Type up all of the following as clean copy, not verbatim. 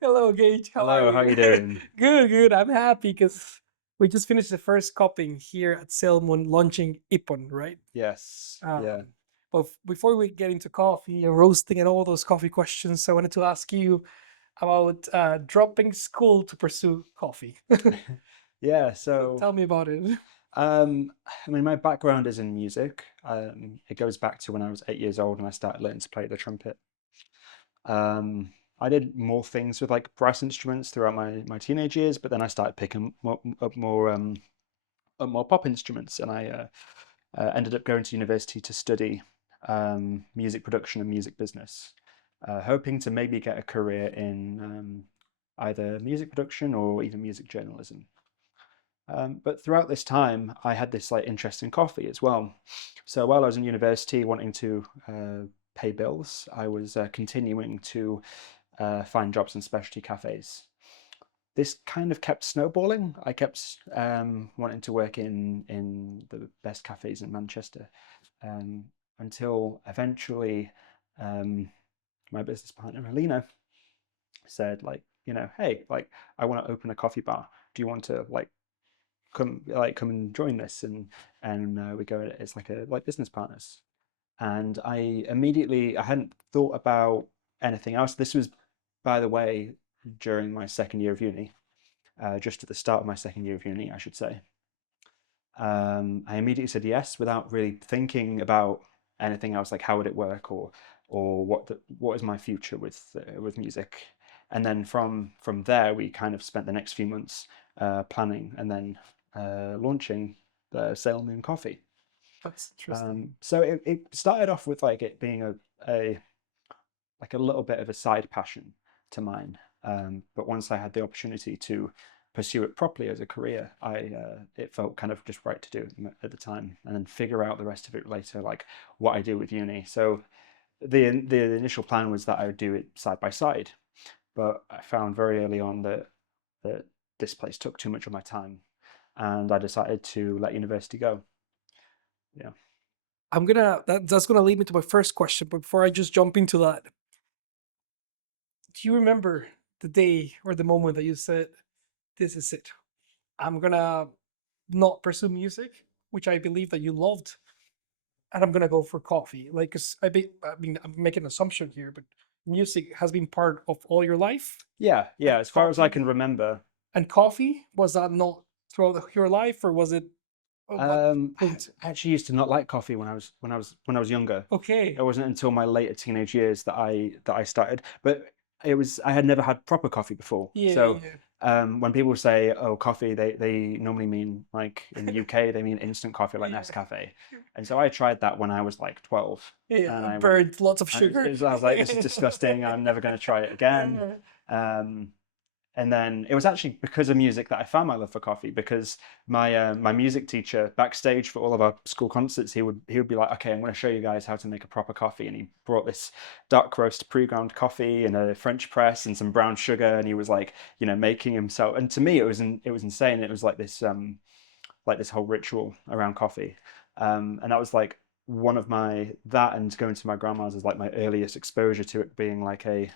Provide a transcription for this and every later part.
Hello, Gage. How are Hello, how you? you doing? Good, good. I'm happy because we just finished the first cupping here at Salmon launching Ippon, right? Yes, yeah. Um, but before we get into coffee and roasting and all those coffee questions, I wanted to ask you about dropping school to pursue coffee. Yeah, So so tell me about it. I mean my background is in music. It goes back to when I was 8 years old and I started learning to play the trumpet. Um, I did more things with like brass instruments throughout my teenage years, but then I started picking up more pop instruments, and I ended up going to university to study music production and music business, hoping to maybe get a career in either music production or even music journalism. But throughout this time, I had this like interest in coffee as well. So while I was in university wanting to pay bills, I was continuing to find jobs in specialty cafes. This kind of kept snowballing. I kept wanting to work in the best cafes in Manchester, um, until eventually um, my business partner Alina said, like, hey, like, I want to open a coffee bar. Do you want to come and join this? And we go as like a like business partners. And I hadn't thought about anything else. This was, by the way, during my second year of uni, just at the start of my second year of uni, I should say. I immediately said yes without really thinking about anything else, like how would it work, or what is my future with music. And then from there, we kind of spent the next few months planning and then launching the Sail Moon Coffee. That's interesting. So it started off with like it being a like a little bit of a side passion to mine. But once I had the opportunity to pursue it properly as a career, I it felt kind of just right to do at the time, and then figure out the rest of it later, like what I do with uni. So the initial plan was that I would do it side by side, but I found very early on that this place took too much of my time, and I decided to let university go. Yeah. That's gonna lead me to my first question, but before I just jump into that, do you remember the day or the moment that you said, "This is it. I'm gonna not pursue music, which I believe that you loved, and I'm gonna go for coffee." Like, 'cause I mean, I'm making an assumption here, but music has been part of all your life, Yeah, and yeah. As far as I coffee, can remember, coffee was that not throughout your life, or was it at what point? I actually used to not like coffee when I was younger. It Okay, wasn't until my later teenage years that I started. But it was I had never had proper coffee before. yeah, So yeah, when people say, "Oh, coffee," they normally mean, like in the UK, they mean instant coffee like yeah, Nescafe. And so I tried that when I was like 12, and yeah. I went, Burned lots of sugar. I was like, "This is disgusting. I'm never going to try it again." Um, and then it was actually because of music that I found my love for coffee. Because my music teacher backstage for all of our school concerts, he would be like, "Okay, I'm going to show you guys how to make a proper coffee." And he brought this dark roast pre-ground coffee and a French press and some brown sugar, and he was like, making himself. And to me, it was insane. It was like this whole ritual around coffee, and that was like one of my that and going to my grandma's is like my earliest exposure to it being like a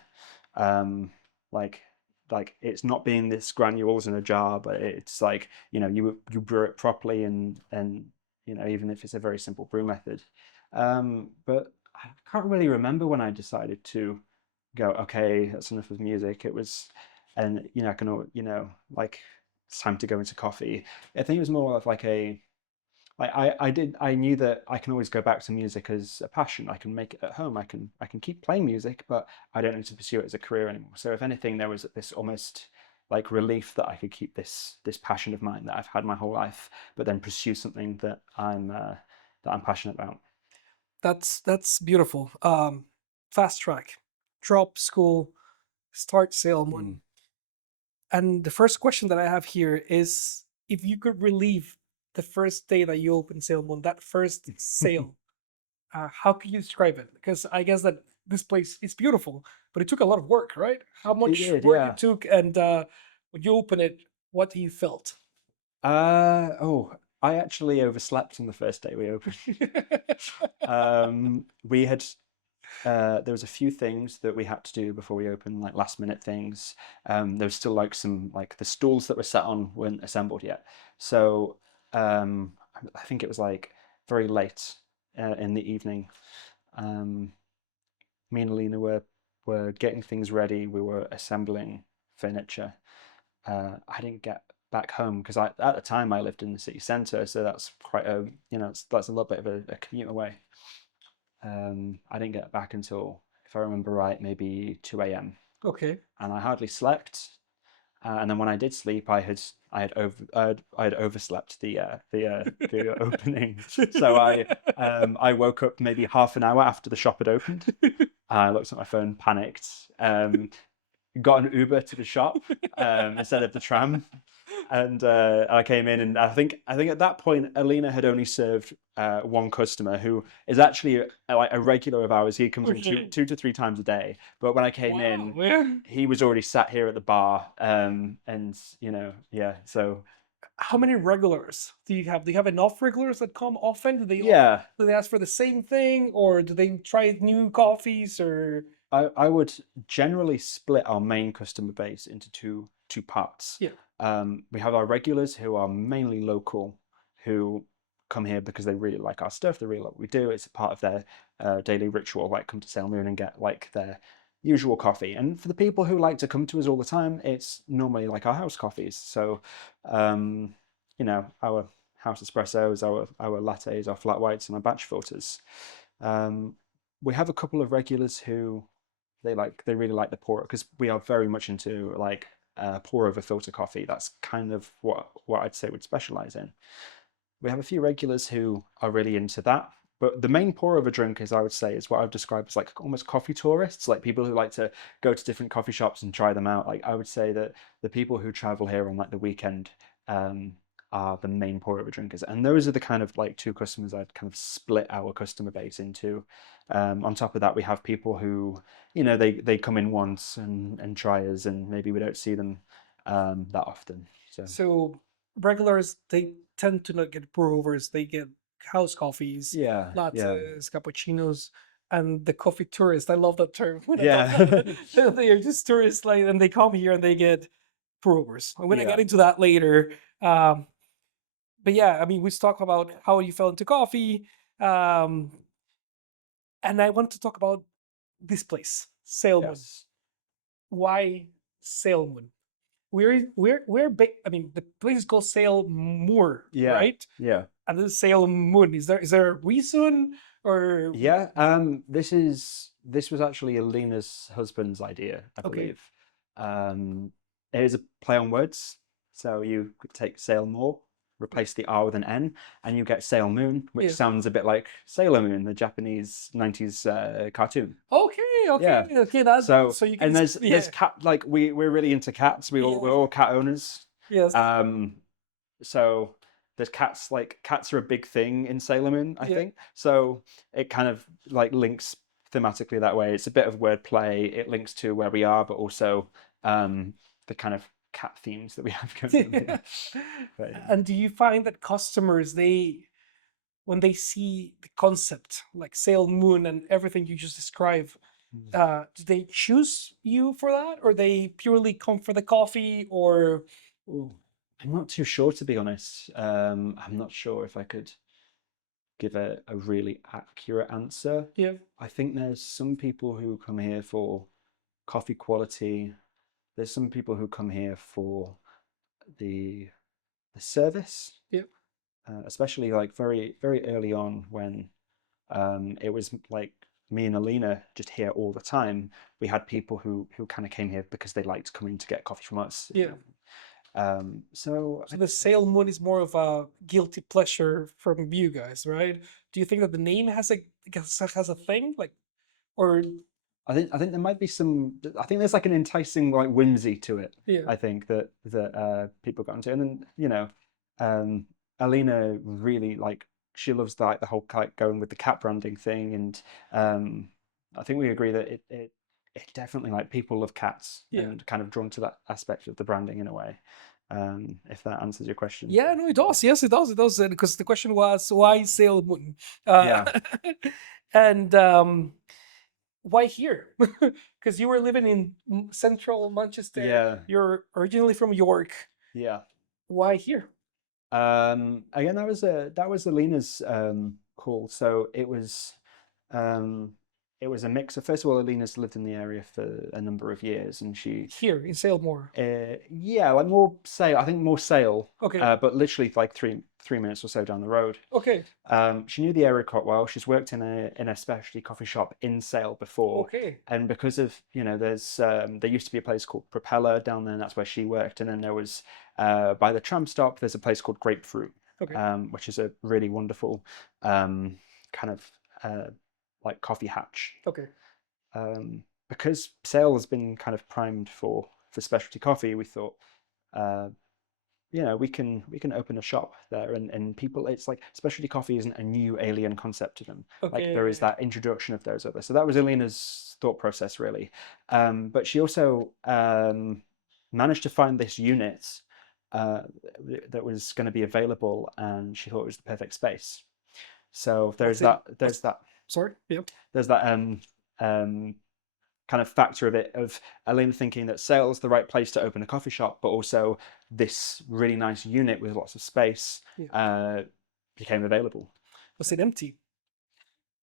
um, like it's not being this granules in a jar, but it's like you brew it properly, and even if it's a very simple brew method. But I can't really remember when I decided to go, okay, that's enough of music. It was, and I can like it's time to go into coffee. I think it was more of like a I knew that I can always go back to music as a passion. I can make it at home. I can keep playing music, but I don't need to pursue it as a career anymore. So if anything, there was this almost like relief that I could keep this passion of mine that I've had my whole life, but then pursue something that I'm passionate about. That's beautiful. Fast track, drop school, start Mm. Salmon. And the first question that I have here is, if you could relive the first day that you opened Salmon, that first sale, how could you describe it? Because I guess that this place is beautiful, but it took a lot of work, right? How It much did, work it yeah. took, and when you open it, what you felt? Oh, I actually overslept on the first day we opened. We had there was a few things that we had to do before we opened, like last minute things. There was still like some like the stools that were sat on weren't assembled yet. So I think it was like very late in the evening. Um, Me and Alina were getting things ready. We were assembling furniture. I didn't get back home because I at the time I lived in the city centre, so that's quite a that's a little bit of a commute away. I didn't get back until, if I remember right, maybe 2 a.m. Okay. and I hardly slept. And then when I did sleep, I had overslept the opening. So I woke up maybe half an hour after the shop had opened. I looked at my phone, panicked. Got an Uber to the shop instead of the tram, and I came in, and I think at that point Alina had only served one customer who is actually like a regular of ours. He comes in Okay. 2 to 3 times a day. But when I came Wow. in, Yeah. he was already sat here at the bar, and yeah. So How many regulars do you have? Do you have enough regulars that come often? yeah, Do they ask for the same thing, or do they try new coffees? Or I would generally split our main customer base into two parts. yeah, We have our regulars who are mainly local, who come here because they really like our stuff. They really like what we do. It's a part of their daily ritual, like come to Sail Moon and get like their usual coffee. And for the people who like to come to us all the time, it's normally like our house coffees. So, um, our house espressos, our lattes, our flat whites, and our batch filters. Um, we have a couple of regulars who they really like the pour because we are very much into like pour over filter coffee. That's kind of what I'd say we'd specialize in. We have a few regulars who are really into that, but the main pour over drinkers, I would say, is what I've described as like almost coffee tourists, like people who like to go to different coffee shops and try them out. Like I would say that the people who travel here on like the weekend um, are the main pour over drinkers, and those are the kind of like two customers I'd kind of split our customer base into. On top of that, we have people who, they come in once and try us, and maybe we don't see them that often. So so regulars they tend to not get pour overs. They get house coffees, yeah, yeah, lattes, cappuccinos, and the coffee tourists. I love that term. When I love yeah. that they are just tourists, like, and they come here and they get pour overs. I'm gonna Yeah, get into that later. Um, but yeah, I mean, we talk about how you fell into coffee, um, and I want to talk about this place, Salmon. yes, Why Salmon? I mean, the place is called Sailmoor, yeah, right? yeah, And this is Salmon. Is there a reason or yeah. This was actually Alina's husband's idea, I okay? believe. Um, it is a play on words, so you could take Sail More, replace the R with an N, and you get Sail Moon, which Yeah. sounds a bit like Sailor Moon, the Japanese '90s cartoon. Okay, Yeah. okay. That So so you can and there's yeah, cat like we're really into cats. We're yeah, all cat owners. yes, Um, so there's cats like cats are a big thing in Sailor Moon, I yeah. think. So it kind of like links thematically that way. It's a bit of wordplay. It links to where we are, but also the kind of cat themes that we have going on here. But yeah. And do you find that customers when they see the concept like Sail Moon and everything you just described, Mm. do they choose you for that, or they purely come for the coffee, or Ooh, I'm not too sure to be honest. I'm not sure if I could give a really accurate answer. yeah, I think there's some people who come here for coffee quality. There's some people who come here for the the service, yeah, especially like very very early on when it was like me and Alina just here all the time. We had people who kind of came here because they liked coming to get coffee from us. yeah? So So the Sail Moon is more of a guilty pleasure from you guys, right? Do you think that the name has a thing like, or I think there might be some. I think there's like an enticing like whimsy to it. yeah, I think that people got into, and then um, Alina really like she loves like the whole like going with the cat branding thing, and I think we agree that it definitely like people love cats yeah? and kind of drawn to that aspect of the branding in a way. If that answers your question. Yeah, no, it does. Yes, it does. It does. Because the question was why Sail Moon, uh, Yeah. and why here? Because you were living in central Manchester. Yeah, You're originally from York. yeah. Why here? Again, that was Alina's call. So um, it was a mix of, first of all, Alina's lived in the area for a number of years, and she Here in Salemore. yeah, like more Sale. I think more Sale, Okay. but literally like three minutes or so down the road. Okay. She knew the area quite well. She's worked in a specialty coffee shop in Sale before, Okay. and because of there's there used to be a place called Propeller down there, and that's where she worked. And then there was by the tram stop, there's a place called Grapefruit, Okay. which is a really wonderful kind of like coffee hatch. Okay. Because Sale has been kind of primed for specialty coffee, we thought, we can open a shop there, and people, it's like specialty coffee isn't a new alien concept to them. Like there is Okay. that introduction of those others. So that was Alina's thought process really. But she also managed to find this unit uh, that was going to be available, and she thought it was the perfect space. So What's it? there's that Sorry. Yep. there's that um, kind of factor of it, of Elaine thinking that Sale's the right place to open a coffee shop, but also this really nice unit with lots of space Yeah. became available. Was it empty?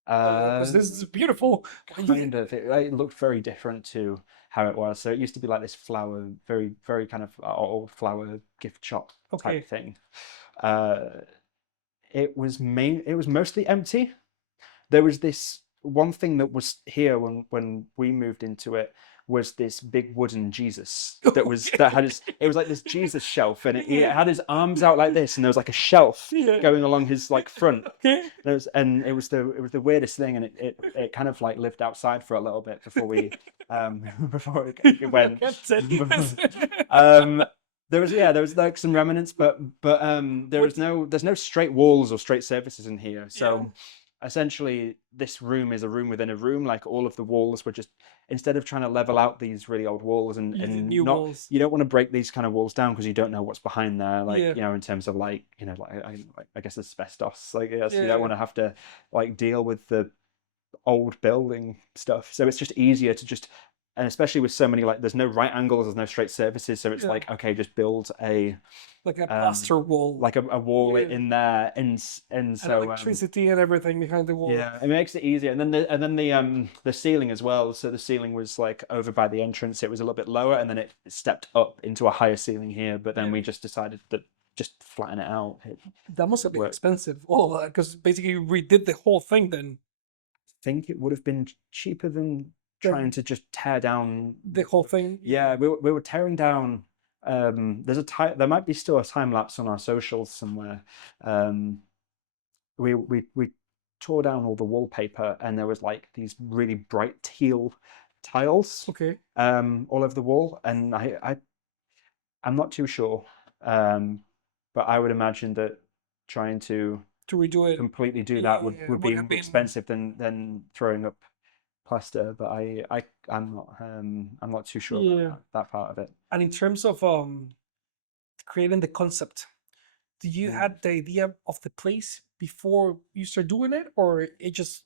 Because Uh, this is beautiful. Kind of. It looked very different to how it was. So it used to be like this flower, very, very kind of old flower gift shop Okay. type thing. Uh, it was mostly empty. There was this one thing that was here when we moved into it, was this big wooden Jesus that had his, it was like this Jesus shelf, and it had his arms out like this, and there was like a shelf Yeah. going along his like front. Okay. And it was the weirdest thing, and it kind of like lived outside for a little bit before we before it went. There was like some remnants, but there's no straight walls or straight surfaces in here. So essentially, this room is a room within a room. Like all of the walls were just, instead of trying to level out these really old walls and New not, walls. you don't want to break these kind of walls down because you don't know what's behind there. Like Yeah. in terms of like I guess asbestos. Like yes, you Yeah. don't want to have to like deal with the old building stuff. So it's just easier to just, and especially with so many, like there's no right angles, there's no straight surfaces, so it's Yeah. like, okay, just build a Like a plaster wall. like a wall Yeah. in there, and And so electricity and everything behind the wall. yeah, it makes it easier. And then the ceiling as well. So the ceiling was like over by the entrance, it was a little bit lower, and then it stepped up into a higher ceiling here. But then Yeah. we just decided that just flatten it out. That must have been worked. expensive. All of that, because basically you redid the whole thing then. Think it would have been cheaper than trying to just tear down The whole thing. Yeah, we were tearing down. There might be still a time lapse on our socials somewhere. We tore down all the wallpaper, and there was like these really bright teal tiles Okay. all over the wall, and I'm not too sure, but I would imagine that trying to redo it. completely do that would would be have more been- expensive than throwing up plaster. But I'm not too sure Yeah. about that part of it. And in terms of creating the concept, do you had the idea of the place before you start doing it, or it just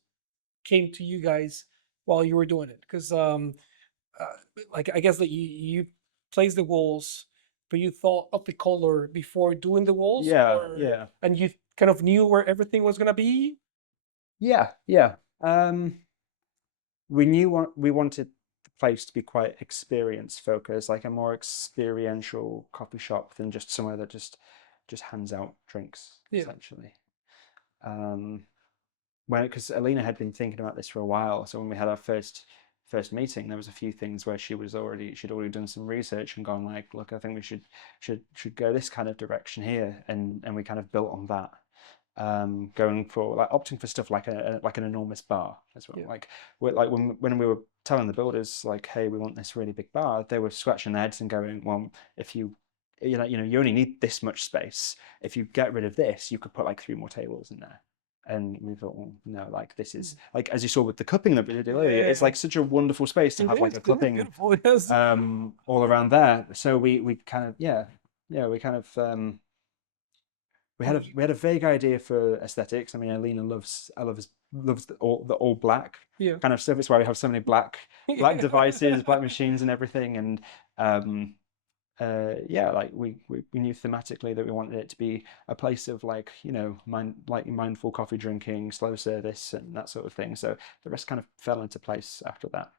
came to you guys while you were doing it? Because like I guess that you placed the walls, but you thought of the color before doing the walls, Yeah. and you kind of knew where everything was gonna be. Yeah. We knew we wanted the place to be quite experience focused, like a more experiential coffee shop than just somewhere that just hands out drinks, Yeah. essentially. Because Alina had been thinking about this for a while, so when we had our first meeting, there was a few things where she'd already done some research and gone like, look, I think we should go this kind of direction here, and we kind of built on that. Going for like opting for stuff like an enormous bar as well. Yeah. Like when we were telling the builders like, hey, we want this really big bar, they were scratching their heads and going, well, if you only need this much space. If you get rid of this, you could put like 3 more tables in there. And we thought, well, no, like this is like, as you saw with the cupping that we did earlier, it's like such a wonderful space to have like a cupping beautiful. Yes. all around there. So we kind of we kind of Oh, we had a vague idea for aesthetics. I mean, Alina loves the all black yeah. kind of stuff. It's why we have so many black devices, black machines, and everything. And um, yeah, like we knew thematically that we wanted it to be a place of like mindful coffee drinking, slow service, and that sort of thing. So the rest kind of fell into place after that.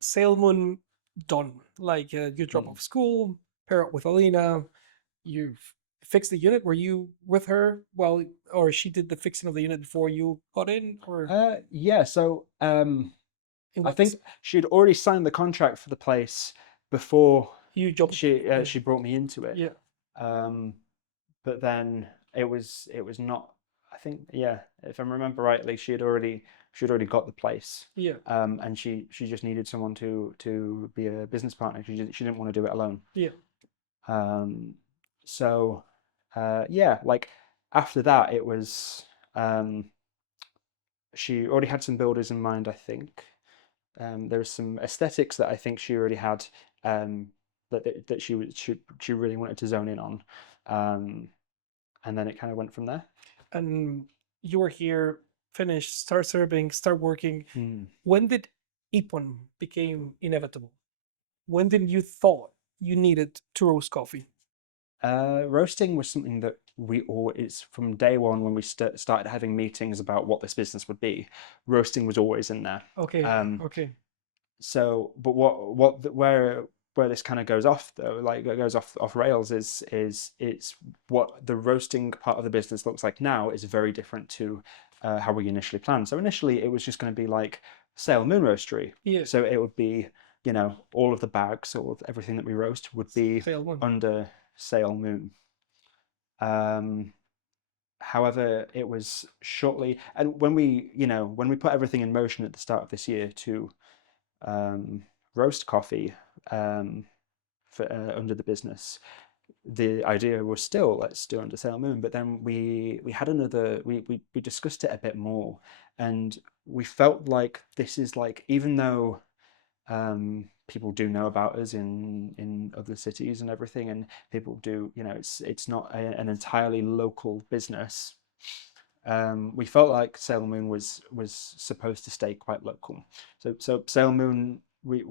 Salmon done. Like you drop Mm. off school, pair up with Alina, you fix the unit. Were you with her while, or she did the fixing of the unit before you got in, or Yeah, so in I what think she'd already signed the contract for the place before you jumped? Yeah, she brought me into it. yeah, Um, but then it was not. I think yeah, if I remember rightly, she'd already got the place, yeah, and she just needed someone to be a business partner. She didn't want to do it alone. yeah. Um, so yeah, like after that, it was she already had some builders in mind, I think. There was some aesthetics that I think she already had um, that she really wanted to zone in on, um, and then it kind of went from there. And you were here, finished, start serving, start working. Hmm. When did Ippon became inevitable? When did you thought you needed to roast coffee? Roasting was something that we always, from day one when we started having meetings about what this business would be, roasting was always in there. Okay, Um, okay, so, but where this kind of goes off though, like it goes off rails, is it's what the roasting part of the business looks like now is very different to how we initially planned. So initially it was just going to be like Sale Moon Roastery. yeah, So it would be, all of the bags, all of everything that we roast would be failed one. under Sale Moon. Um, However, it was shortly, and when we put everything in motion at the start of this year to um, roast coffee um, under the business, the idea was still let's do under Sail Moon. But then we had another we discussed it a bit more, and we felt like this is like even though people do know about us in other cities and everything, and people do it's not an entirely local business. We felt like Sailor Moon was supposed to stay quite local. So Sailor Moon we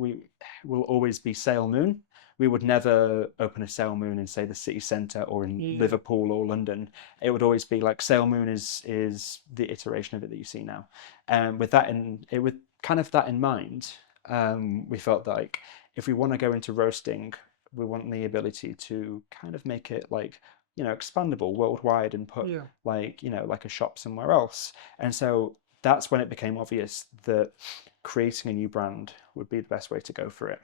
will always be Sailor Moon. We would never open a Sailor Moon in say the city centre or in Yeah, Liverpool or London. It would always be like Sailor Moon is the iteration of it that you see now. And with kind of that in mind, we felt like if we want to go into roasting, we want the ability to kind of make it like expandable worldwide and put yeah. like like a shop somewhere else. And so that's when it became obvious that creating a new brand would be the best way to go for it.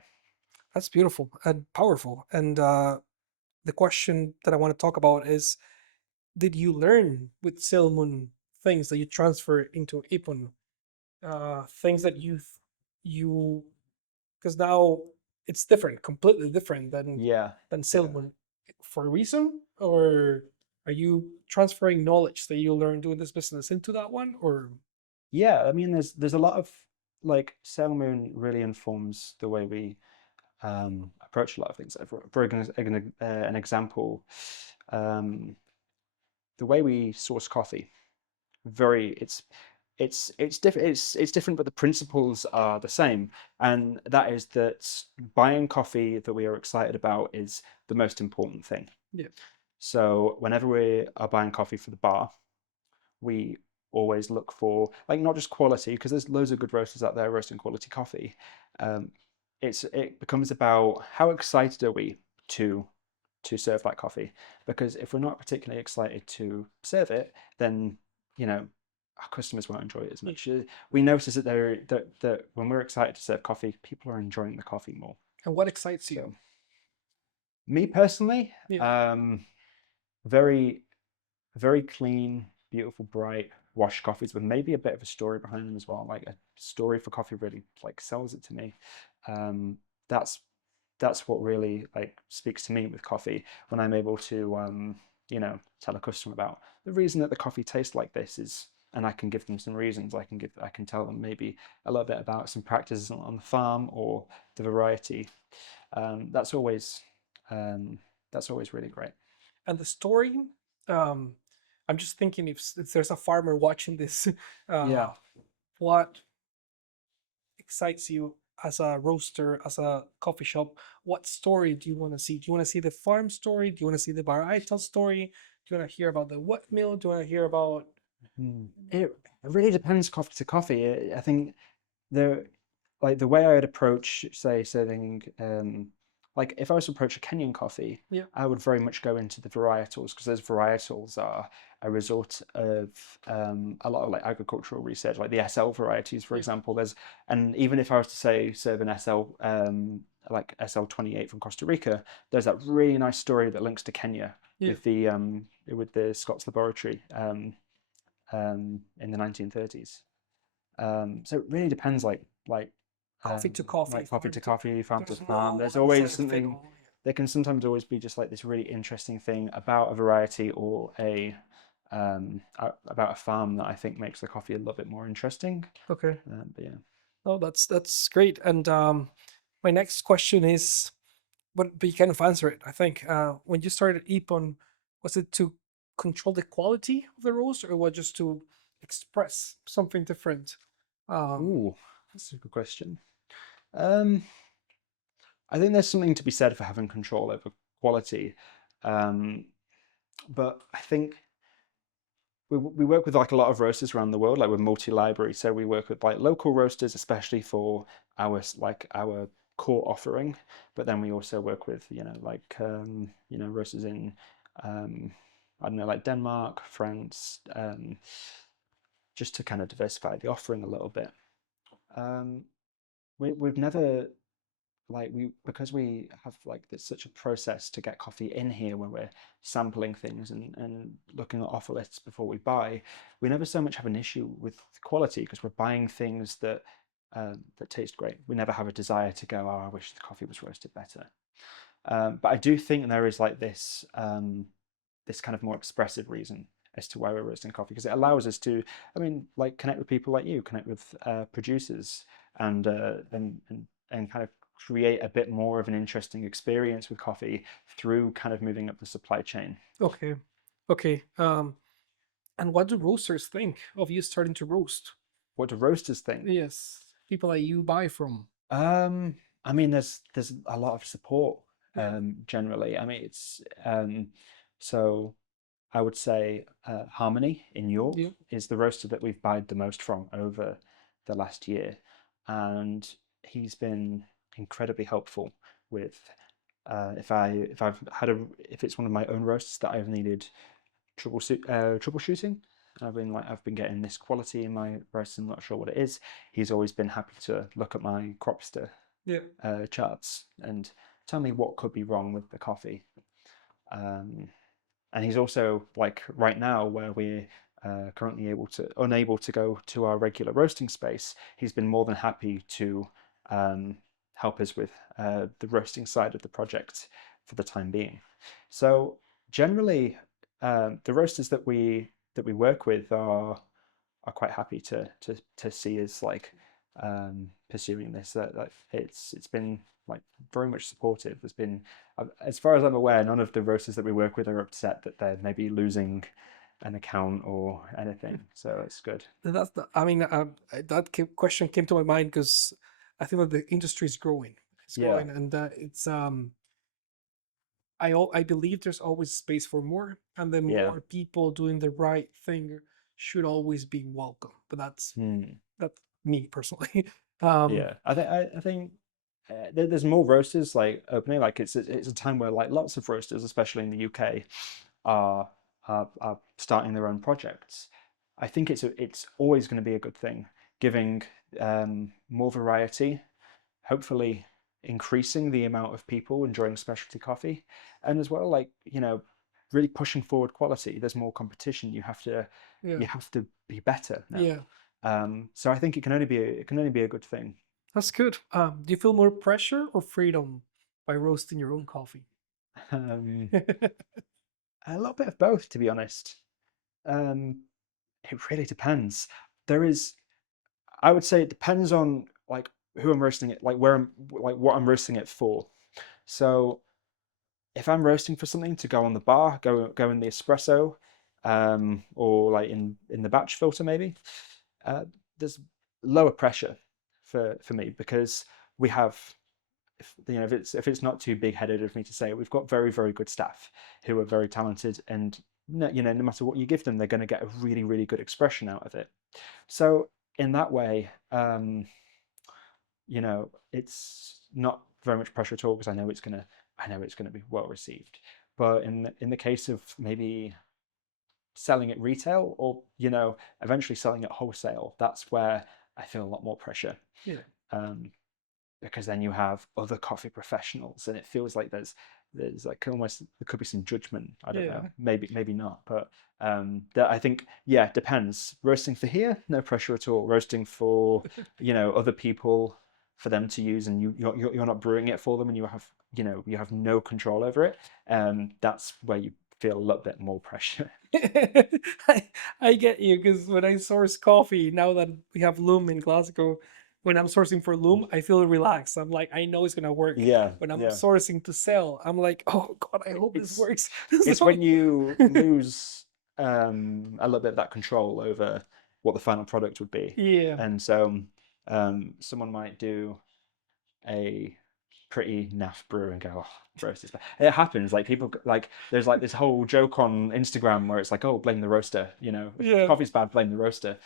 That's beautiful and powerful. And the question that I want to talk about is: did you learn with Silmun things that you transfer into Ippon? Things that you because now it's different, completely different Yeah, than yeah, Silmun for a reason, or are you transferring knowledge that you learned doing this business into that one, or yeah. I mean, there's a lot of like Sailor Moon really informs the way we approach a lot of things. For an example, um, the way we source coffee, very it's different it's different but the principles are the same, and that is that buying coffee that we are excited about is the most important thing. yeah, So whenever we are buying coffee for the bar, we always look for like not just quality, because there's loads of good roasters out there roasting quality coffee. um, it becomes about how excited are we to serve that coffee, because if we're not particularly excited to serve it, then our customers won't enjoy it as yeah. much. We notice that when we're excited to serve coffee, people are enjoying the coffee more. And what excites you? So me personally, Yeah, very very clean, beautiful, bright washed coffees with maybe a bit of a story behind them as well. Like a story for coffee really like sells it to me. Um, that's what really like speaks to me with coffee when I'm able to tell a customer about the reason that the coffee tastes like this is, and I can give them some reasons. I can tell them maybe a little bit about some practices on the farm or the variety. Um, that's always um, that's always really great. and the story. Um, I'm just thinking if there's a farmer watching this, Yeah. uh, what excites you as a roaster, as a coffee shop? What story do you want to see? Do you want to see the farm story? Do you want to see the varietal story? Do you want to hear about the wet mill? Do you want to hear about? It really depends coffee to coffee. I think the like the way I'd approach, say, serving, like if I was to approach a Kenyan coffee, Yeah, I would very much go into the varietals because those varietals are a result of a lot of like agricultural research, like the SL varieties, for yeah, example. And even if I was to say serve an SL, like SL 28 from Costa Rica, there's that really nice story that links to Kenya yeah. with the Scots laboratory in the 1930s. So it really depends, Coffee to coffee, coffee farm to to. coffee, farm to There's farm. no There's one always size fit something. all. There can sometimes always be just like this really interesting thing about a variety or about a farm that I think makes the coffee a little bit more interesting. Okay. But yeah. Oh, that's great. And my next question is, but you kind of answer it. I think when you started Ippon, was it to control the quality of the roast, or was just to express something different? Um, Ooh, that's a good question. Um, I think there's something to be said for having control over quality, um, but I think we work with like a lot of roasters around the world, like we're multi-library, so we work with like local roasters, especially for our core offering. But then we also work with roasters in um, I don't know, like Denmark, France, just to kind of diversify the offering a little bit. Um, we've never like we because we have like there's such a process to get coffee in here when we're sampling things and looking at offer lists before we buy, we never so much have an issue with quality because we're buying things that taste great. We never have a desire to go, oh, I wish the coffee was roasted better. But I do think there is like this kind of more expressive reason as to why we're roasting coffee because it allows us to, I mean, like connect with people like you, connect with producers, and and kind of create a bit more of an interesting experience with coffee through kind of moving up the supply chain. okay, okay. And what do roasters think of you starting to roast? What do roasters think? Yes, people that you buy from. Um, I mean, there's a lot of support Yeah, generally. I mean, it's so I would say Harmony in York yeah, is the roaster that we've buyed the most from over the last year, and he's been incredibly helpful with if it's one of my own roasts that I've needed troubleshooting. I've been getting this quality in my roast. I'm not sure what it is. He's always been happy to look at my Cropster yeah. charts and tell me what could be wrong with the coffee. Um, and he's also like right now where we're currently unable to go to our regular roasting space. He's been more than happy to um, help us with the roasting side of the project for the time being. So generally, the roasters that we work with are quite happy to see us like pursuing this. That it's been like very much supportive. There's been, as far as I'm aware, none of the roasters that we work with are upset that they're maybe losing an account or anything. So it's good. That's the. I mean, question came to my mind because I think that the industry is growing. It's Yeah, growing, and it's. I believe there's always space for more, and then yeah, more people doing the right thing should always be welcome. But hmm. that's me personally. um, Yeah. I think there's more roasters like opening. Like it's a time where like lots of roasters, especially in the UK, are are starting their own projects. I think it's always going to be a good thing, giving more variety, hopefully increasing the amount of people enjoying specialty coffee, and as well like really pushing forward quality. There's more competition. yeah, You have to be better now. yeah, So I think it can only be a good thing. that's good. Do you feel more pressure or freedom by roasting your own coffee? Um, a little bit of both, to be honest. Um, it really depends. There is, I would say, it depends on like who I'm roasting it, like where I'm, like what I'm roasting it for. So if I'm roasting for something to go on the bar, go in the espresso, or like in the batch filter maybe, uh, there's lower pressure for me because we have, if it's not too big headed of me to say, we've got very very good staff who are very talented, and no matter what you give them, they're going to get a really really good expression out of it. So in that way, it's not very much pressure at all because I know it's gonna be well received. But in the case of maybe selling at retail or eventually selling at wholesale, that's where I feel a lot more pressure. Yeah. Um, because then you have other coffee professionals, and it feels like there's like almost there could be some judgment. I don't know, Yeah. maybe not, but that I think, yeah, it depends. Roasting for here, no pressure at all. Roasting for other people for them to use, and you're not brewing it for them, and you have no control over it. That's where you feel a little bit more pressure. I, I get you because when I source coffee, now that we have Loom in Glasgow, when I'm sourcing for Loom, I feel relaxed. I'm like, I know it's gonna work. Yeah, When I'm yeah. sourcing to sell, I'm like, oh God, I hope this It's works. it's So, when you lose a little bit of that control over what the final product would be. yeah, And so someone might do a pretty naff brew and go, oh, roast is bad. It happens. Like people like there's like this whole joke on Instagram where it's like, oh, blame the roaster. If yeah. coffee's bad, blame the roaster.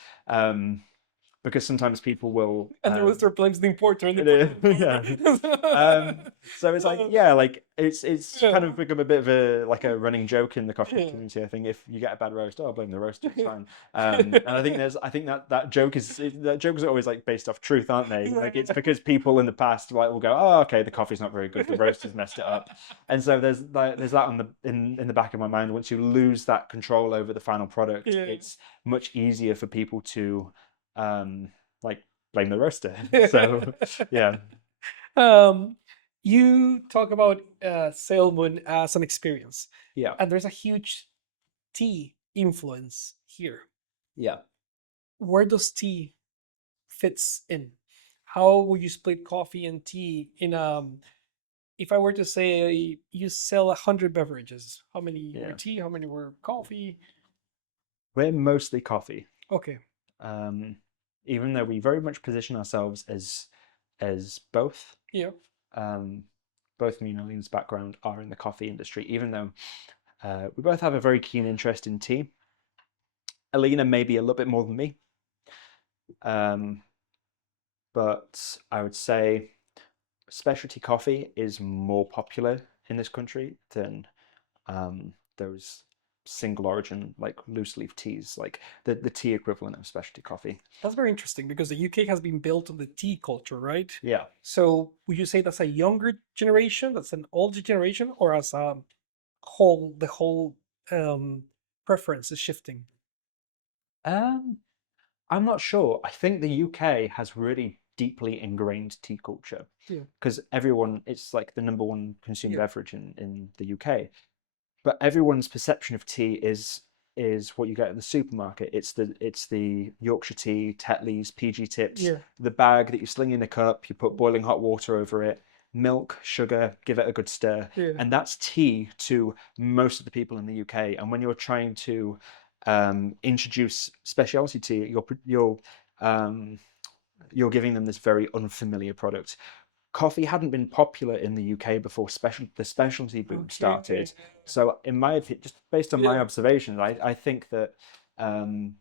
Because sometimes people will And the roaster blames the importer, and the importer it is, yeah. blames the So it's like, importer. yeah, like it's kind Yeah, of become a bit of a like a running joke in the coffee yeah. community. I think if you get a bad roast, oh, blame the roaster, it's fine. And I think that jokes are always like based off truth, aren't they? Like it's because people in the past like will go, oh, okay, the coffee's not very good, the roaster's messed it up, and so there's that on in the back of my mind. Once you lose that control over the final product, Yeah. it's much easier for people to like blame the roaster. So Yeah. yeah, Um, you talk about Sailmoon as an experience, yeah, and there's a huge tea influence here. yeah. Where does tea fits in? How would you split coffee and tea in if I were to say you sell 100 beverages, how many were Yeah, tea, how many were coffee? we're mostly coffee. Okay. Um, Even though we very much position ourselves as both. Yeah. Um, Both me and Aline's background are in the coffee industry, even though we both have a very keen interest in tea. Alina maybe a little bit more than me, um, but I would say specialty coffee is more popular in this country than those single origin like loose leaf teas, like the tea equivalent of specialty coffee. That's very interesting because the UK has been built on the tea culture, right? Yeah. So would you say that's a younger generation, that's an older generation, or as a whole, the whole um, preference is shifting? Um, I'm not sure. I think the UK has really deeply ingrained tea culture Yeah. because everyone, it's like the number one consumed Yeah. beverage in the UK. But everyone's perception of tea is what you get at the supermarket. It's the Yorkshire tea, Tetley's, PG Tips, Yeah. the bag that you sling in a cup, you put boiling hot water over it, milk, sugar, give it a good stir, Yeah. and that's tea to most of the people in the UK. And when you're trying to introduce specialty tea, um, you're giving them this very unfamiliar product. Coffee hadn't been popular in the UK before the specialty boom Okay. started. So, in my opinion, just based on my Yeah. observations, I think that um,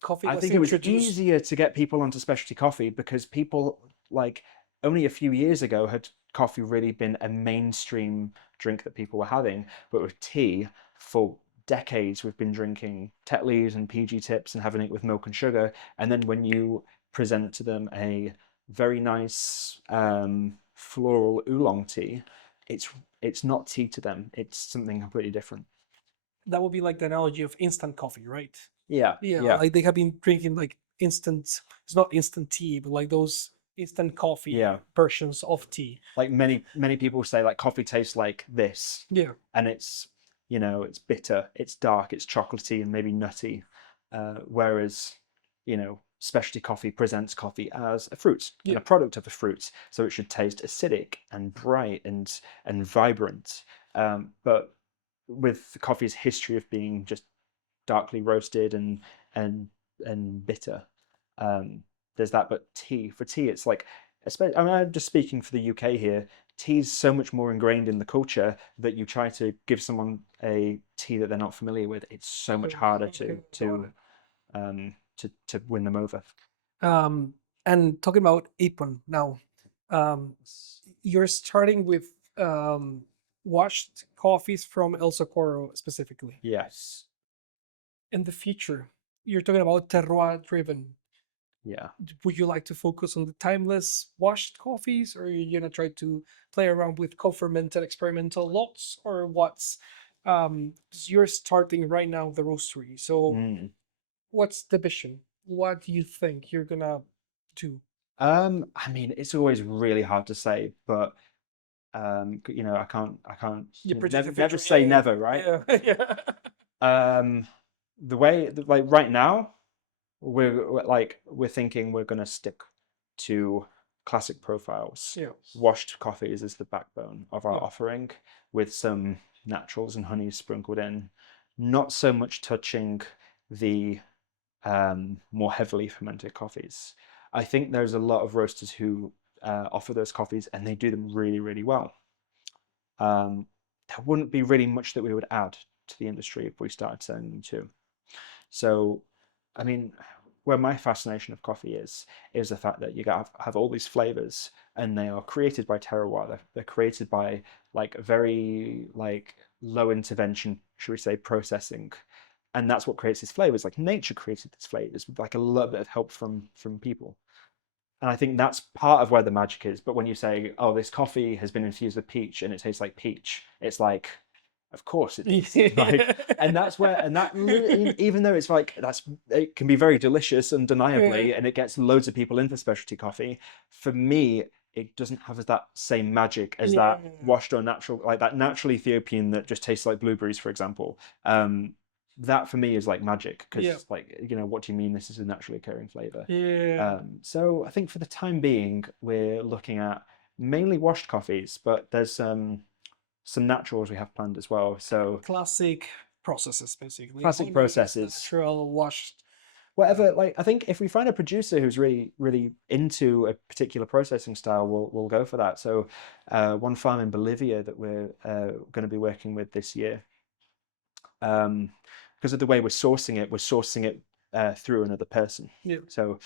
Coffee I was think it was introduced. easier to get people onto specialty coffee because people like only a few years ago had coffee really been a mainstream drink that people were having. But with tea, for decades, we've been drinking Tetley's and PG Tips and having it with milk and sugar. And then when you present to them a very nice floral oolong tea, it's it's not tea to them. It's something completely different. That would be like the analogy of instant coffee, right? Yeah, Yeah, yeah, like they have been drinking like instant, it's not instant tea, but like those instant coffee yeah. versions of tea. Like many people say like coffee tastes like this, Yeah. and it's bitter, it's dark, it's chocolatey and maybe nutty, whereas specialty coffee presents coffee as a fruit and Yeah. a product of a fruit, so it should taste acidic and bright and vibrant. But with coffee's history of being just darkly roasted and and bitter, um, there's that. But for tea, it's like, especially, I mean, I'm just speaking for the UK here. Tea's so much more ingrained in the culture that you try to give someone a tea that they're not familiar with. It's so much So, harder okay, got to win them over. it. And talking about Ippon now, um, you're starting with um, washed coffees from El Socorro specifically. Yes. In the future, you're talking about terroir driven. Yeah. Would you like to focus on the timeless washed coffees, or are you gonna try to play around with co-fermented experimental lots, or what's 'cause you're starting right now the roastery, so Mm. what's the vision? What do you think you're gonna do? I mean, it's always really hard to say, but I can't You predict the never future? say Yeah, never, right? yeah, yeah. Um, like right now, we're thinking we're gonna stick to classic profiles. Yeah, Washed coffees is the backbone of our yeah. offering, with some naturals and honeys sprinkled in. Not so much touching the more heavily fermented coffees. I think there's a lot of roasters who offer those coffees and they do them really, really well. There wouldn't be really much that we would add to the industry if we started selling them too. So, I mean, where my fascination of coffee is the fact that you have all these flavors and they are created by terroir. They're created by like very like low intervention, should we say, processing, and that's what creates these flavors. Like nature created these flavors with like a little bit of help from people. And I think that's part of where the magic is. But when you say, "Oh, this coffee has been infused with peach and it tastes like peach," it's like, of course it does, right? And that's where, and that even though it's like it can be very delicious Yeah, undeniably, and it gets loads of people into specialty coffee. For me, it doesn't have that same magic as yeah, that washed or natural, like that natural Ethiopian that just tastes like blueberries, for example. That for me is like magic yeah, because, like, what do you mean this is a naturally occurring flavor? yeah. So I think for the time being, we're looking at mainly washed coffees, but there's some naturals we have planned as well. So Classic processes, basically. classic Honeys, processes, natural, washed. whatever. Like I think if we find a producer who's really really into a particular processing style, we'll go for that. So one farm in Bolivia that we're going to be working with this year, um, because of the way we're sourcing it through another person. Yeah, So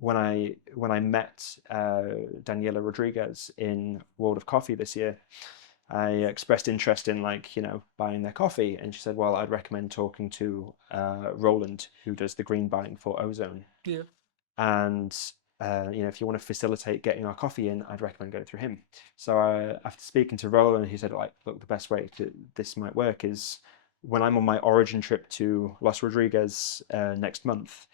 when I met Daniela Rodriguez in World of Coffee this year, I expressed interest in like buying their coffee, and she said, "Well, I'd recommend talking to Roland, who does the green buying for Ozone, yeah. and if you want to facilitate getting our coffee in, I'd recommend going through him." So after speaking to Roland, he said, "Like, look, the best way this might work is when I'm on my origin trip to Los Rodriguez next month,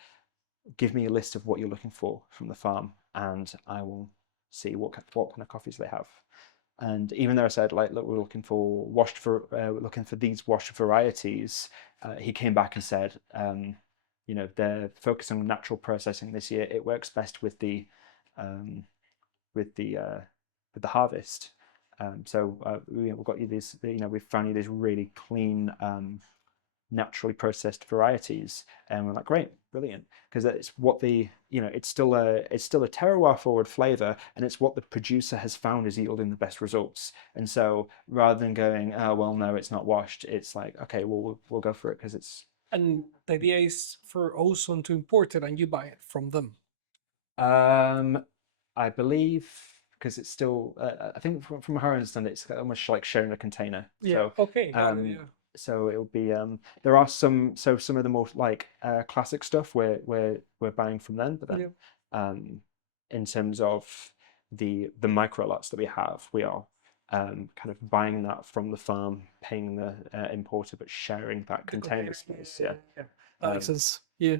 give me a list of what you're looking for from the farm, and I will see what kind of coffees they have." And even though I said, like, look, we're looking for these washed varieties, he came back and said, they're focusing on natural processing this year. It works best um, with the uh, with the harvest. We've got you these, we've found you these really clean, naturally processed varieties, and we're like, great, brilliant, because it's what it's still a terroir forward flavor, and it's what the producer has found is yielding the best results. And so rather than going, oh well, no, it's not washed, it's like, okay, well we'll go for it because it's And the idea is for Ozone to import it and you buy it from them. um I believe, because it's still I think from her understanding, it's almost like sharing a container. Yeah. So Okay. Got it. um Yeah. it'll be there are some of the more like classic stuff we're buying from them, but then Yeah. um in terms of the micro lots that we have, we are kind of buying that from the farm, paying the importer, but sharing that The container container. space. Yeah. Yeah. Yeah. That makes um sense. Yeah.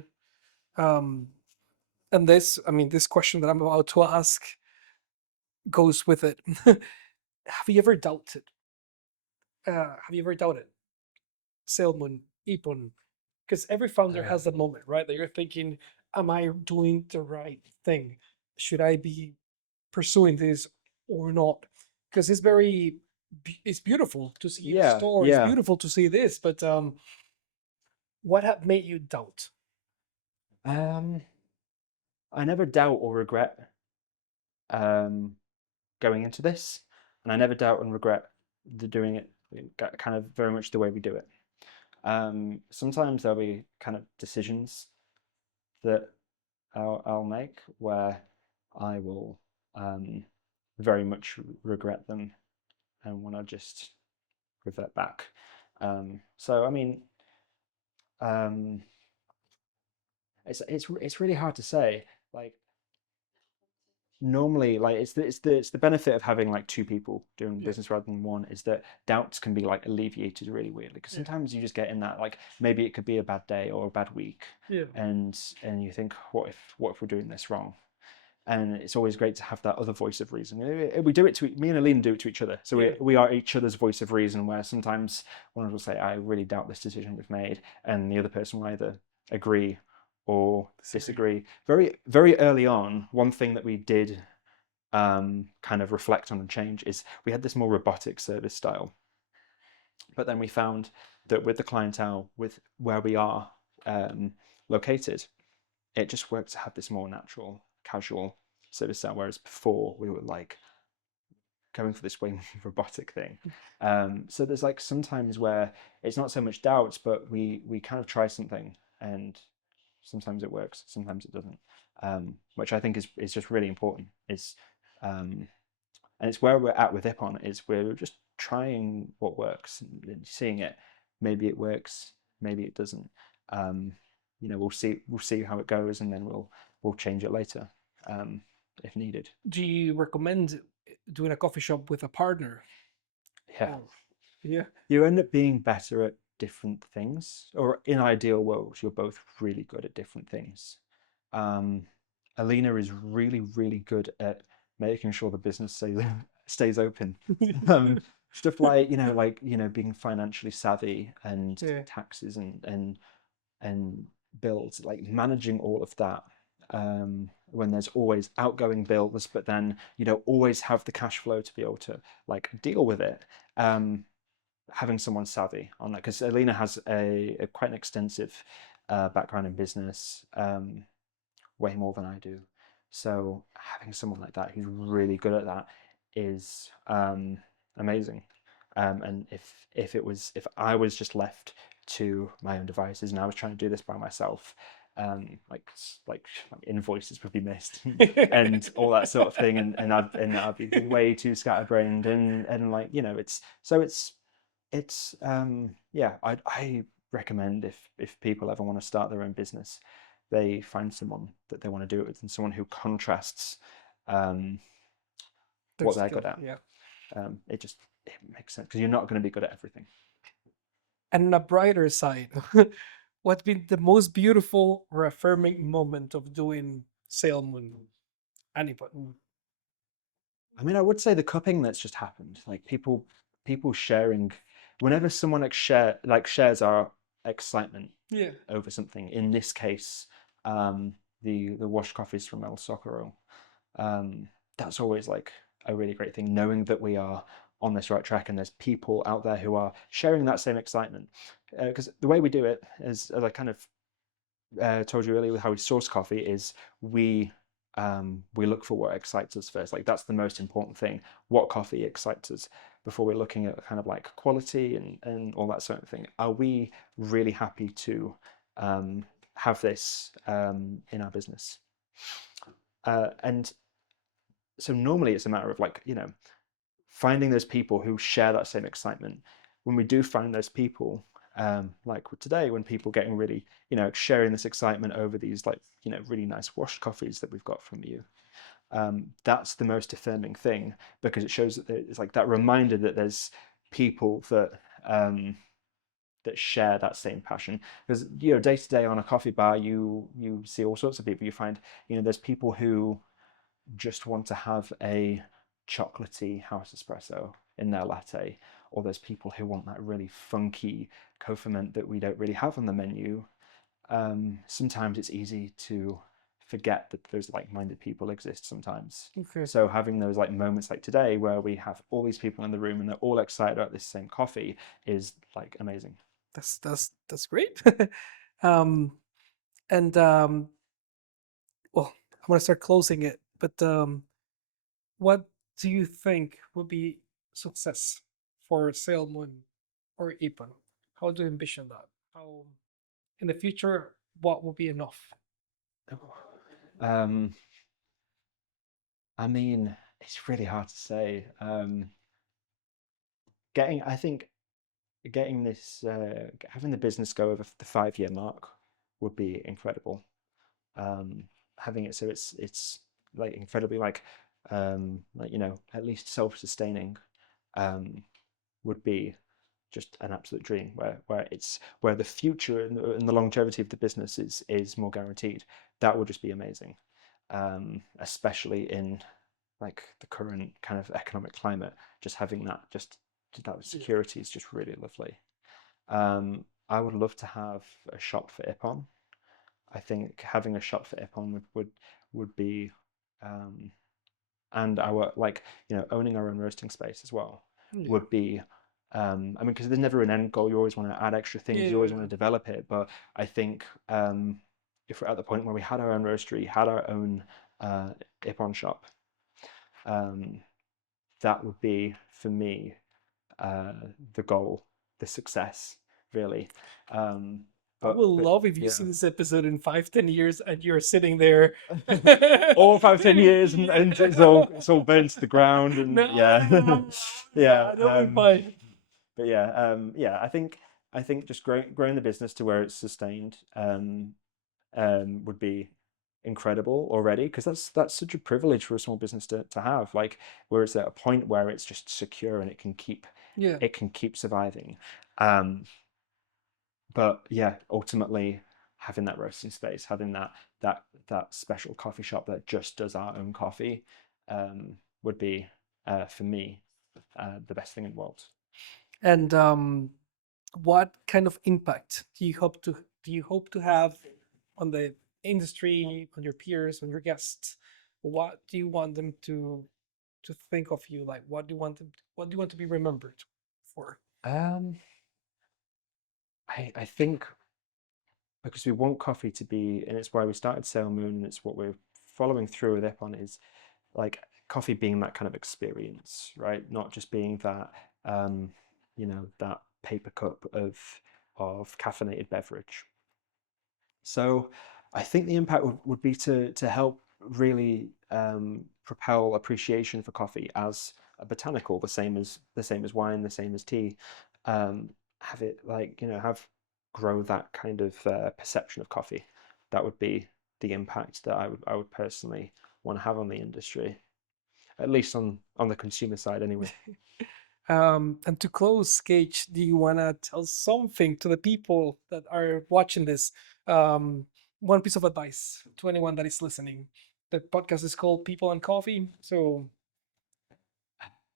Um, and this, I mean, this question that I'm about to ask goes with it. Have you ever doubted? Have you ever doubted Salmon, Ippon? Because every founder uh, has that moment, right? That you're thinking, "Am I doing the right thing? Should I be pursuing this or not?" Because it's very it's beautiful to see the Yeah, store. It's yeah. beautiful to see this, but what have made you doubt? Um, I never doubt or regret um, going into this, and I never doubt and regret doing it kind of very much the way we do it. Sometimes there'll be kind of decisions that I'll make where I will very much regret them and want to just revert back. So I mean, um, it's really hard to say. Like normally, like it's the benefit of having like two people doing Yeah, business rather than one is that doubts can be like alleviated really weirdly because yeah, sometimes you just get in that like maybe it could be a bad day or a bad week yeah, and you think what if we're doing this wrong, and it's always great to have that other voice of reason. We do it to me and Aline do it to each other, so yeah. we are each other's voice of reason. Where sometimes one of us will say, "I really doubt this decision we've made," and the other person will either agree or Disagree. disagree. Very early on, one thing that we did kind of reflect on and change is we had this more robotic service style, but then we found that with the clientele, with where we are um, located, it just worked to have this more natural, casual service style. Whereas before we were like going for this way more robotic thing. So there's like sometimes where it's not so much doubts, but we kind of try something and sometimes it works, sometimes it doesn't. Which I think is just really important. Is and it's where we're at with Ippon is we're just trying what works and seeing it. Maybe it works, maybe it doesn't. Um, we'll see how it goes, and then we'll change it later if needed. Do you recommend doing a coffee shop with a partner? Yeah, Oh, yeah. you end up being better at different things, or in ideal world, you're both really good at different things. Um, Alina is really good at making sure the business stays open. Um, Stuff like being financially savvy and Yeah. taxes and bills, like managing all of that. When there's always outgoing bills, but then you don't always have the cash flow to be able to like deal with it. Having someone savvy on that because Alina has a quite an extensive background in business, way more than I do. So having someone like that who's really good at that is amazing. And if I was just left to my own devices and I was trying to do this by myself, like invoices would be missed and all that sort of thing, and I'd be way too scatterbrained and like it's yeah, I recommend if people ever want to start their own business, they find someone that they want to do it with and someone who contrasts um, Their what they're skill. good at. Yeah. It makes sense because you're not going to be good at everything. And on a brighter side, what's been the most beautiful or affirming moment of doing salmon? Anybody? I mean, I would say the cupping that's just happened, like people sharing, whenever someone shares our excitement Yeah. over something. In this case, the washed coffees from El Socorro. Um, that's always like a really great thing, knowing that we are on this right track and there's people out there who are sharing that same excitement. Because the way we do it is, as I kind of told you earlier with how we source coffee, is we look for what excites us first. Like that's the most important thing. What coffee excites us before we're looking at kind of like quality and all that sort of thing. Are we really happy to have this in our business? And so normally it's a matter of like finding those people who share that same excitement. When we do find those people, like today, when people getting really, sharing this excitement over these like, really nice washed coffees that we've got from you, that's the most affirming thing because it shows that it's like that reminder that there's people that share that same passion. Because day to day on a coffee bar, you see all sorts of people. You find there's people who just want to have a chocolatey house espresso in their latte, or there's people who want that really funky co-ferment that we don't really have on the menu. Sometimes it's easy to forget that those like-minded people exist sometimes. Okay. So having those like moments like today where we have all these people in the room and they're all excited about this same coffee is like amazing. That's great. um, and well, I'm gonna start closing it, but what do you think would be success for Salmon or Ippon? How do you envision that? How in the future, what will be enough? Um, I mean, it's really hard to say. I think getting this, having the business go over the 5 year mark would be incredible. Um, Having it so it's like incredibly like at least self-sustaining um, would be just an absolute dream where the future and the longevity of the business is more guaranteed. That would just be amazing, especially in like the current kind of economic climate. Just having that security is just really lovely. I would love to have a shop for Ippon. I think having a shop for Ippon would be, um, and our like owning our own roasting space as well Yeah. would be. I mean, because there's never an end goal. You always want to add extra things. You always want Yeah. to develop it. But I think if we're at the point where we had our own roastery, had our own Ippon shop, um, that would be for me uh, the goal, the success, really. Um, I would but love if you yeah. see this episode in 5, 10 years and you're sitting there. All 5, 10 years, and it's all burnt to the ground, and yeah, No, yeah. yeah, that'll be fine. But yeah, yeah. I think just growing the business to where it's sustained would be incredible already, because that's such a privilege for a small business to have. Like, where it's at a point where it's just secure and Yeah. it can keep surviving. Um, but yeah, ultimately having that roasting space, having that special coffee shop that just does our own coffee, would be for me the best thing in the world. And what kind of impact do you hope to have on the industry, on your peers, on your guests? What do you want them to think of you? Like, what do you want to be remembered for? Um, I think because we want coffee to be, and it's why we started Sail Moon, and it's what we're following through with Epon, is like coffee being that kind of experience, right? Not just being that, that paper cup of caffeinated beverage. So I think the impact would be to help really propel appreciation for coffee as a botanical, the same as wine, the same as tea. Um, have it like have grow that kind of perception of coffee. That would be the impact that I would personally want to have on the industry, at least on the consumer side, anyway. And to close, Gage, do you want to tell something to the people that are watching this? Um, one piece of advice to anyone that is listening. The podcast is called People and Coffee. So,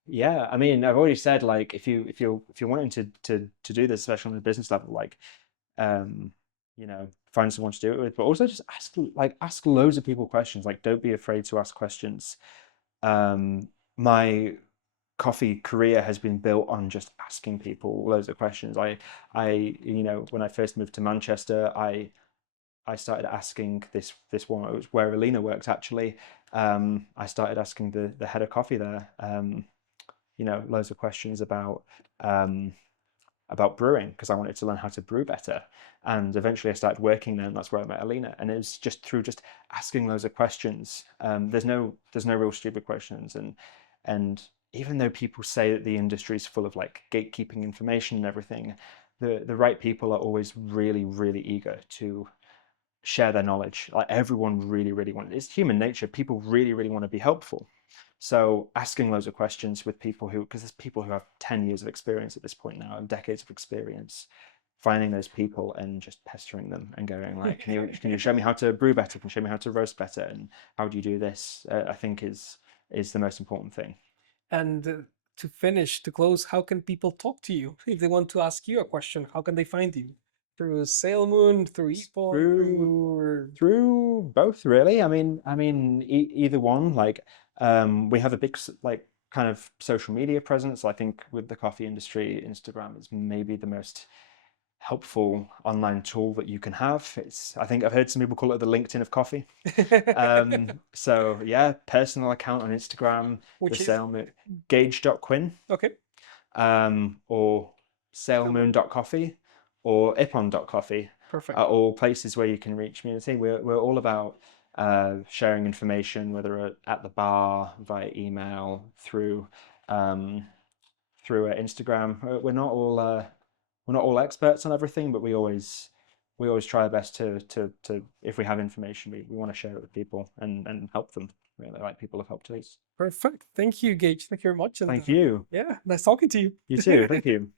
Yeah, I mean, I've already said like if you're wanting to do this, especially on a business level, like um, find someone to do it with, but also just ask loads of people questions. Like, don't be afraid to ask questions. My coffee career has been built on just asking people loads of questions. When I first moved to Manchester, I started asking this one. It was where Alina worked actually. I started asking the head of coffee there. Loads of questions um, about brewing, because I wanted to learn how to brew better. And eventually I started working there, and that's where I met Alina. And it was just through just asking loads of questions. There's no real stupid questions. And even though people say that the industry is full of like gatekeeping information and everything, the right people are always really, really eager to share their knowledge. Like, everyone really, really wants, it's human nature. People really, really want to be helpful. So asking loads of questions with people because there's people who have 10 years of experience at this point now, and decades of experience, finding those people and just pestering them and going like, can you show me how to brew better? Can you show me how to roast better? And how do you do this? I think is the most important thing. and to finish, to close, how can people talk to you if they want to ask you a question? How can they find you? Through Sailmoon, through Ippon, Through through through both really. Either one. Like, we have a big like kind of social media presence. I think with the coffee industry, Instagram is maybe the most helpful online tool that you can have. I think I've heard some people call it the LinkedIn of coffee. So yeah, personal account on Instagram, the Which is sale Gage.Quinn, okay. or salemoon.coffee or Ippon.coffee Perfect. are all places where you can reach me. We're all about sharing information, whether at the bar, via email, um, through Instagram. We're not all experts on everything, but we always try our best to if we have information, we want to share it with people and help them. Really, like people have helped us. Perfect. Thank you, Gage. Thank you very much. And Thank you. yeah, nice talking to you. You too. Thank you.